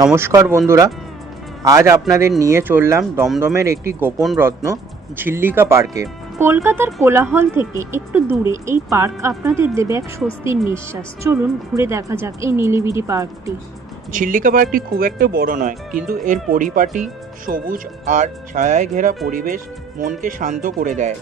নমস্কার বন্ধুরা আজ আপনাদের নিয়ে চললাম দমদমের একটি গোপন রত্ন ঝিল্লিকা পার্কে। কলকাতার কোলাহল থেকে একটু দূরে এই পার্ক আপনাদের দেবে এক স্বস্তির নিঃশ্বাস। চলুন ঘুরে দেখা যাক এই নীলিবিড়ি পার্কটি। ঝিল্লিকা পার্কটি খুব একটা বড় নয় কিন্তু এর পরিপাটি সবুজ আর ছায়ায় ঘেরা পরিবেশ মনকে শান্ত করে দেয়।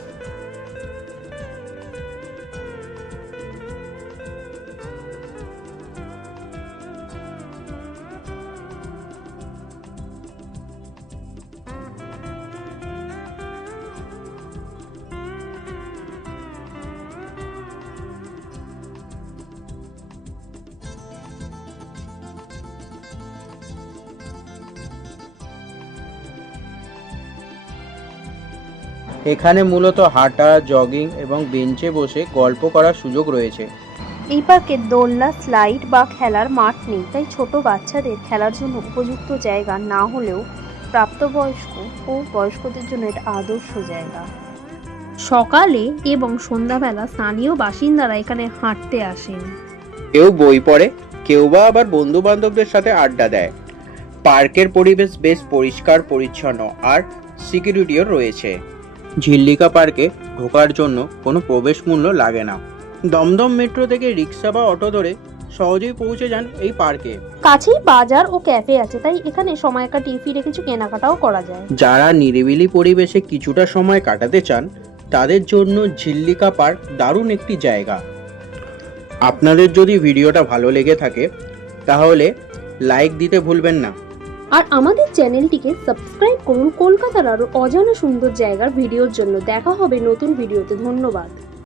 এখানে মূলত হাঁটা জগিং এবং বেঞ্চে বসে গল্প করার সুযোগ রয়েছে। এই পার্কে দোলনা স্লাইড বা খেলার মাঠ নেই তাই ছোট বাচ্চাদের খেলার জন্য উপযুক্ত জায়গা না হলেও প্রাপ্তবয়স্ক ও বয়স্কদের জন্য এটা আদর্শ জায়গা। সকালে এবং সন্ধ্যাবেলা স্থানীয় বাসিন্দারা এখানে হাঁটতে আসেন। কেউ বই পড়ে কেউ বা আবার বন্ধু বান্ধবদের সাথে আড্ডা দেয়। পার্কের পরিবেশ বেশ পরিষ্কার পরিচ্ছন্ন আর সিকিউরিটিও রয়েছে। ঝিল্লিকা পার্কে ঢোকার জন্য কোনো প্রবেশ মূল্য লাগে না। দমদম মেট্রো থেকে রিক্সা বা অটো ধরে সহজেই পৌঁছে যান এই পার্কে। কাছেই বাজার ও ক্যাফে আছে তাই এখানে সময় কাটিয়ে ফিরে কিছু কেনাকাটাও করা যায়। যারা নিরিবিলি পরিবেশে কিছুটা সময় কাটাতে চান তাদের জন্য ঝিল্লিকা পার্ক দারুণ একটি জায়গা। আপনাদের যদি ভিডিওটা ভালো লেগে থাকে তাহলে লাইক দিতে ভুলবেন না। আর আমাদের চ্যানেলটিকে সাবস্ক্রাইব করুন। কলকাতার আরও অজানা সুন্দর জায়গার ভিডিওর জন্য দেখা হবে নতুন ভিডিওতে। ধন্যবাদ।